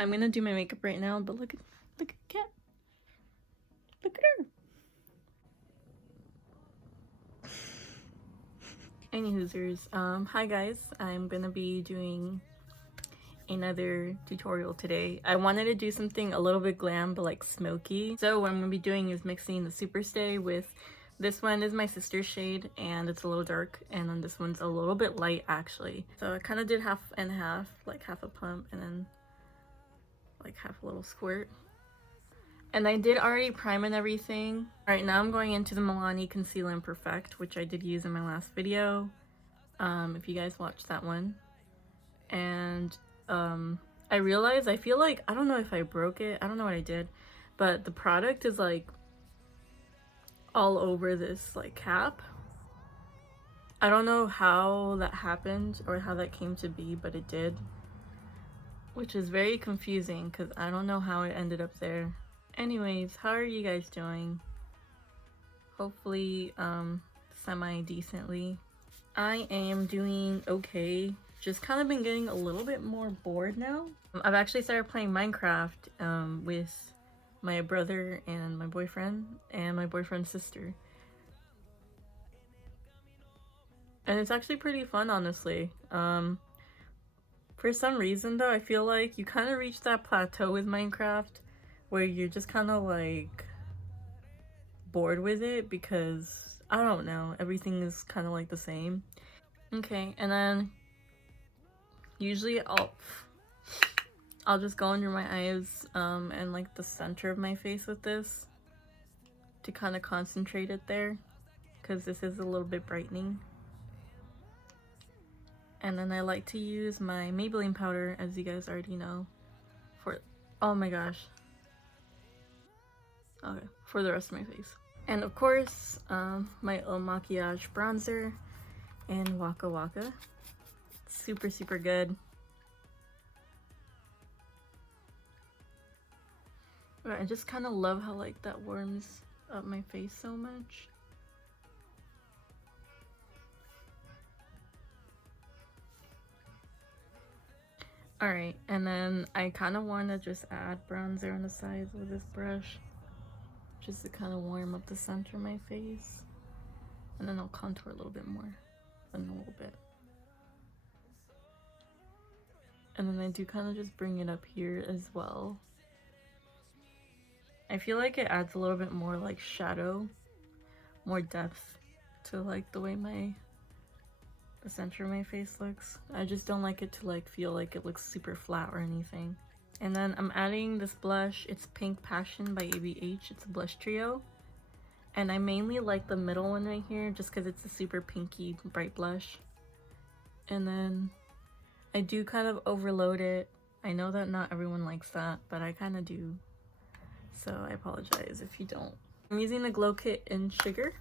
I'm gonna do my makeup right now, but look at Kat. Look at her. Any hoosers. Hi guys. I'm gonna be doing another tutorial today. I wanted to do something a little bit glam but like smoky. So what I'm gonna be doing is mixing the Superstay with this one is my sister's shade and it's a little dark, and then this one's a little bit light actually. So I kind of did half and half, like half a pump and then like half a little squirt. And I did already prime and everything. Alright, now I'm going into the Milani Conceal and Perfect, which I did use in my last video, if you guys watched that one. And I realized, I feel like, I don't know if I broke it, I don't know what I did, but the product is like all over this like cap. I don't know how that happened or how that came to be, but it did, which is very confusing because I don't know how it ended up there. Anyways, how are you guys doing? Hopefully semi-decently. I am doing okay. Just kind of been getting a little bit more bored now. I've actually started playing Minecraft with my brother and my boyfriend's sister. And it's actually pretty fun, honestly. For some reason though, I feel like you kind of reach that plateau with Minecraft where you're just kind of like bored with it because, I don't know, everything is kind of like the same. Okay, and then usually I'll just go under my eyes and like the center of my face with this to kind of concentrate it there because this is a little bit brightening. And then I like to use my Maybelline powder, as you guys already know, for, oh my gosh, okay, for the rest of my face. And of course, my Makiage bronzer in Waka. Super, super good. I just kind of love how like that warms up my face so much. Alright, and then I kind of want to just add bronzer on the sides with this brush, just to kind of warm up the center of my face. And then I'll contour a little bit more, and a little bit. And then I do kind of just bring it up here as well. I feel like it adds a little bit more like shadow, more depth to like the way the center of my face looks. I just don't like it to like feel like it looks super flat or anything. And then I'm adding this blush. It's Pink Passion by ABH. It's a blush trio. And I mainly like the middle one right here just because it's a super pinky bright blush. And then I do kind of overload it. I know that not everyone likes that, but I kind of do. So I apologize if you don't. I'm using the Glow Kit in Sugar.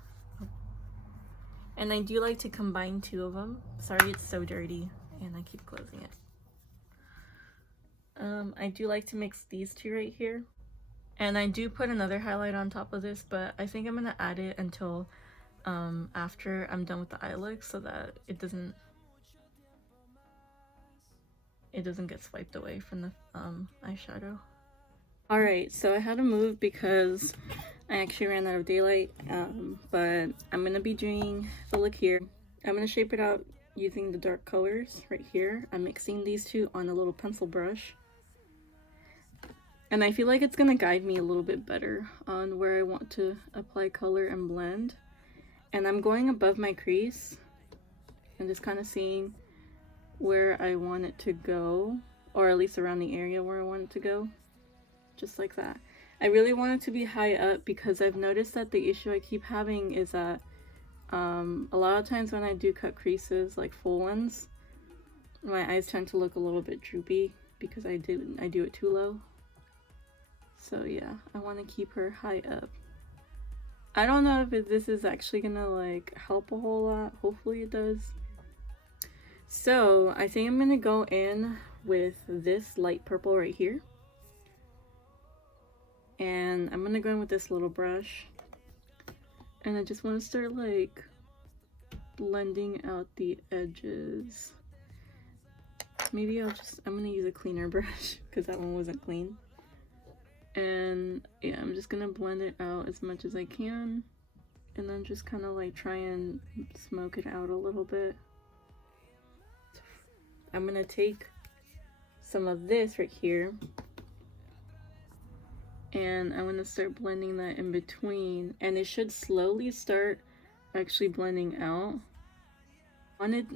And I do like to combine two of them. Sorry it's so dirty and I keep closing it. I do like to mix these two right here. And I do put another highlight on top of this, but I think I'm gonna add it until after I'm done with the eye look so that it doesn't get swiped away from the eyeshadow. Alright, so I had to move because I actually ran out of daylight, but I'm gonna be doing the look here. I'm gonna shape it out using the dark colors right here. I'm mixing these two on a little pencil brush. And I feel like it's gonna guide me a little bit better on where I want to apply color and blend. And I'm going above my crease and just kind of seeing where I want it to go, or at least around the area where I want it to go. Just like that. I really want it to be high up because I've noticed that the issue I keep having is that a lot of times when I do cut creases, like full ones, my eyes tend to look a little bit droopy because I do it too low. So yeah, I want to keep her high up. I don't know if this is actually gonna like help a whole lot. Hopefully it does. So I think I'm gonna go in with this light purple right here. And I'm gonna go in with this little brush. And I just want to start like blending out the edges. maybe I'm gonna use a cleaner brush because that one wasn't clean. And yeah, I'm just gonna blend it out as much as I can, and then just kind of like try and smoke it out a little bit. I'm gonna take some of this right here, and I'm gonna start blending that in between, and it should slowly start actually blending out.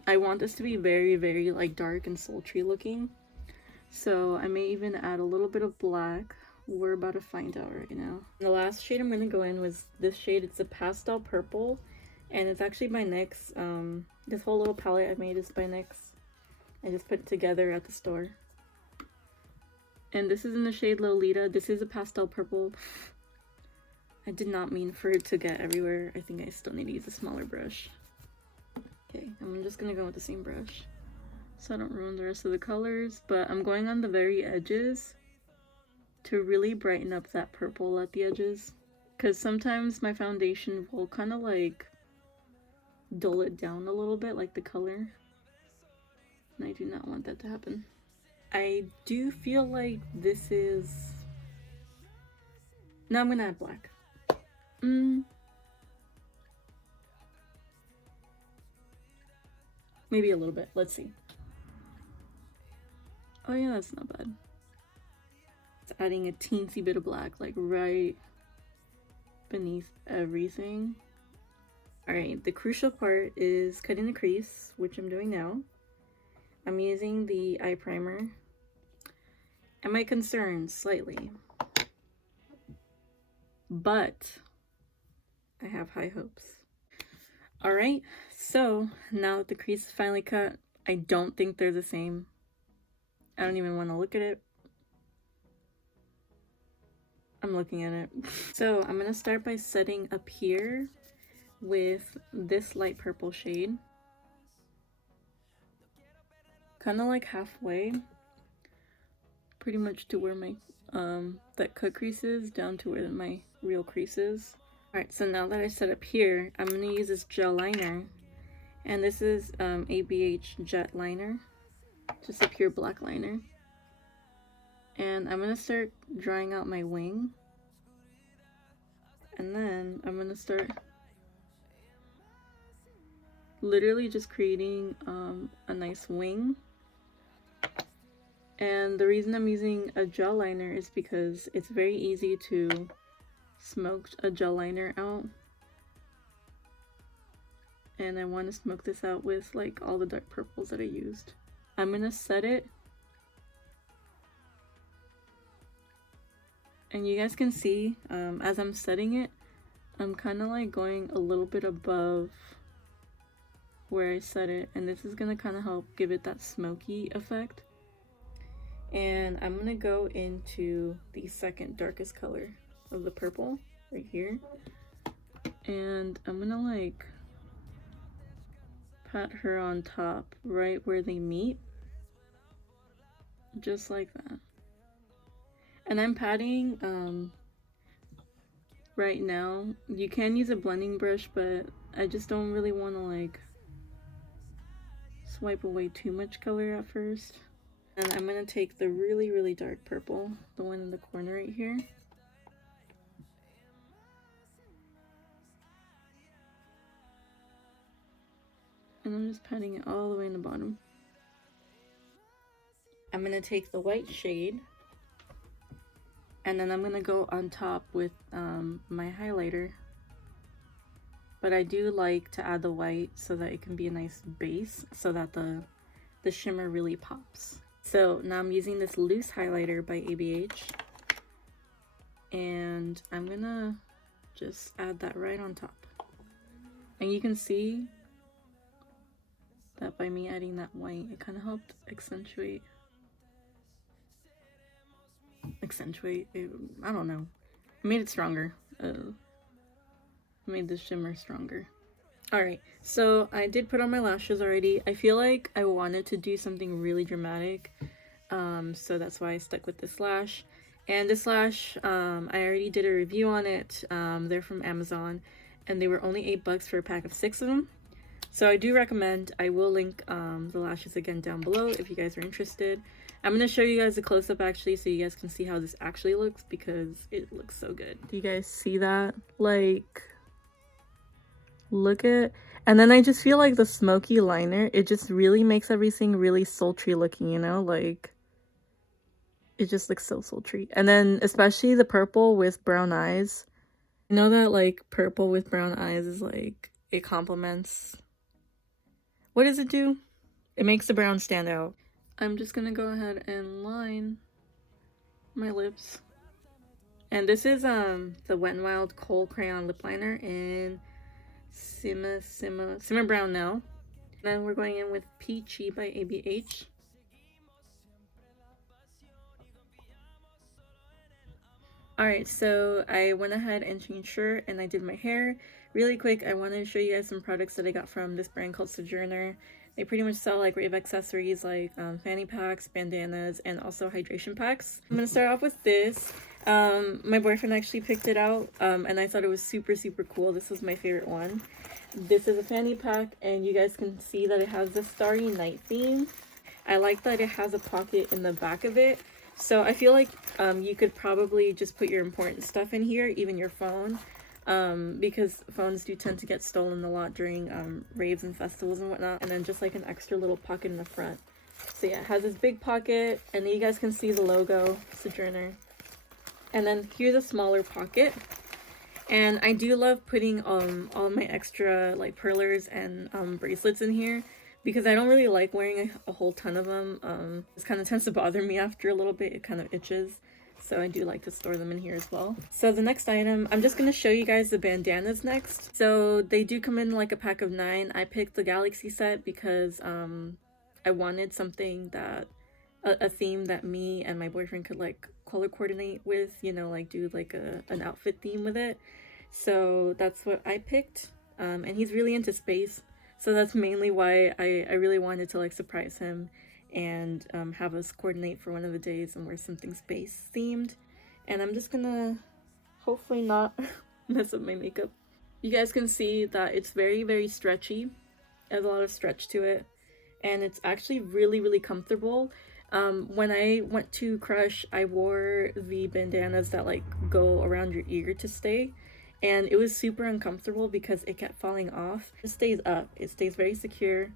I want this to be very, very like dark and sultry looking, so I may even add a little bit of black. We're about to find out right now. The last shade I'm gonna go in was this shade. It's a pastel purple, and it's actually by NYX. This whole little palette I made is by NYX. I just put it together at the store. And this is in the shade Lolita. This is a pastel purple. I did not mean for it to get everywhere. I think I still need to use a smaller brush. Okay, I'm just gonna go with the same brush so I don't ruin the rest of the colors, but I'm going on the very edges to really brighten up that purple at the edges, because sometimes my foundation will kind of like dull it down a little bit, like the color, and I do not want that to happen. I do feel like this is... Now I'm gonna add black. Maybe a little bit, let's see. Oh yeah, that's not bad. Adding a teensy bit of black, like right beneath everything. All right, the crucial part is cutting the crease, which I'm doing now. I'm using the eye primer. Am I concerned? Slightly. But I have high hopes. All right, so now that the crease is finally cut, I don't think they're the same. I don't even want to look at it. I'm looking at it. So I'm gonna start by setting up here with this light purple shade, kind of like halfway, pretty much to where my that cut crease is, down to where my real crease is. All right, so now that I set up here, I'm gonna use this gel liner, and this is ABH Jet Liner, just a pure black liner. And I'm gonna start drawing out my wing, and then I'm gonna start literally just creating a nice wing. And the reason I'm using a gel liner is because it's very easy to smoke a gel liner out, and I want to smoke this out with like all the dark purples that I used. I'm gonna set it, and you guys can see as I'm setting it, I'm kind of like going a little bit above where I set it, and this is gonna kind of help give it that smoky effect. And I'm gonna go into the second darkest color of the purple right here, and I'm gonna like pat her on top right where they meet, just like that. And I'm patting right now. You can use a blending brush, but I just don't really want to like swipe away too much color at first. And I'm gonna take the really, really dark purple, the one in the corner right here, and I'm just patting it all the way in the bottom. I'm gonna take the white shade, and then I'm gonna go on top with my highlighter. But I do like to add the white so that it can be a nice base, so that the shimmer really pops. So now I'm using this loose highlighter by ABH, and I'm gonna just add that right on top. And you can see that by me adding that white, it kind of helped accentuate it, I don't know, I made it stronger. I made the shimmer stronger. All right, so I did put on my lashes already. I feel like I wanted to do something really dramatic, so that's why I stuck with this lash. And this lash, I already did a review on it. They're from Amazon, and they were only $8 for a pack of 6 of them. So I do recommend, I will link the lashes again down below if you guys are interested. I'm going to show you guys a close-up actually so you guys can see how this actually looks because it looks so good. Do you guys see that? Like, look at, and then I just feel like the smoky liner, it just really makes everything really sultry looking, you know, like it just looks so sultry. And then especially the purple with brown eyes. I know that like purple with brown eyes is like, it complements, what does it do? It makes the brown stand out. I'm just gonna go ahead and line my lips. And this is the Wet n Wild Kohl Crayon Lip Liner in Simma Brown Now. And then we're going in with Peachy by ABH. Alright, so I went ahead and changed shirt and I did my hair. Really quick, I wanted to show you guys some products that I got from this brand called Sojourner. They pretty much sell like rave accessories like fanny packs, bandanas, and also hydration packs. I'm gonna start off with this. My boyfriend actually picked it out and I thought it was super cool. This was my favorite one. This is a fanny pack and you guys can see that it has the Starry Night theme. I like that it has a pocket in the back of it. So I feel like you could probably just put your important stuff in here, even your phone, because phones do tend to get stolen a lot during raves and festivals and whatnot. And then just like an extra little pocket in the front. So yeah, it has this big pocket, and then you guys can see the logo, Sojourner. And then here's a smaller pocket. And I do love putting all my extra like perlers and bracelets in here, because I don't really like wearing a whole ton of them. This kind of tends to bother me after a little bit. It kind of itches. So I do like to store them in here as well. So the next item, I'm just going to show you guys the bandanas next. So they do come in like a pack of 9. I picked the Galaxy set because I wanted something that, a theme that me and my boyfriend could like color coordinate with, you know, like do like an outfit theme with it. So that's what I picked. And he's really into space. So that's mainly why I really wanted to like surprise him and have us coordinate for one of the days and wear something space themed. And I'm just gonna hopefully not mess up my makeup. You guys can see that it's very stretchy. It has a lot of stretch to it. And it's actually really comfortable. When I went to Crush, I wore the bandanas that like go around your ear to stay. And it was super uncomfortable because it kept falling off. It stays up. It stays very secure.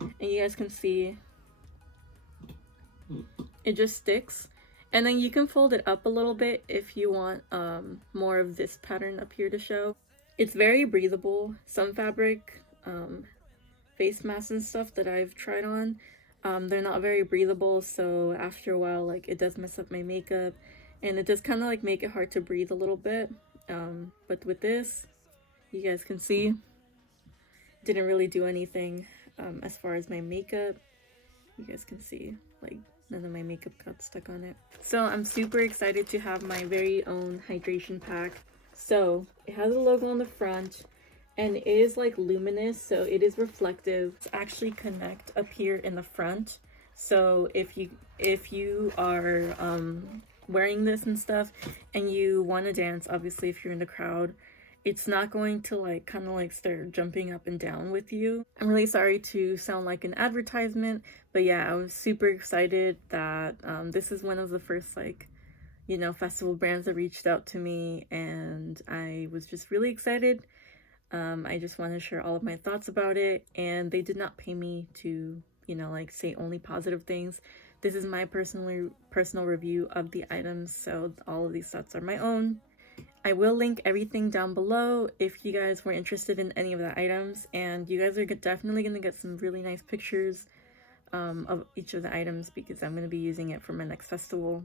And you guys can see it just sticks. And then you can fold it up a little bit if you want more of this pattern up here to show. It's very breathable. Some fabric face masks and stuff that I've tried on, they're not very breathable, so after a while like it does mess up my makeup and it does kind of like make it hard to breathe a little bit. But with this, you guys can see, didn't really do anything as far as my makeup. You guys can see like none of my makeup got stuck on it. So I'm super excited to have my very own hydration pack. So it has a logo on the front and it is like luminous, so it is reflective. It's actually connect up here in the front. So if you are wearing this and stuff and you want to dance, obviously if you're in the crowd, it's not going to like kind of like start jumping up and down with you. I'm really sorry to sound like an advertisement, but yeah, I was super excited that this is one of the first like, you know, festival brands that reached out to me, and I was just really excited. I just want to share all of my thoughts about it, and they did not pay me to, you know, like say only positive things. This is my personal review of the items, so all of these thoughts are my own. I will link everything down below if you guys were interested in any of the items, and you guys are definitely going to get some really nice pictures of each of the items because I'm going to be using it for my next festival,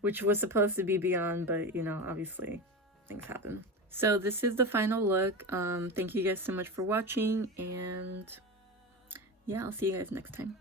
which was supposed to be beyond, but you know, obviously things happen. So this is the final look. Thank you guys so much for watching, and yeah, I'll see you guys next time.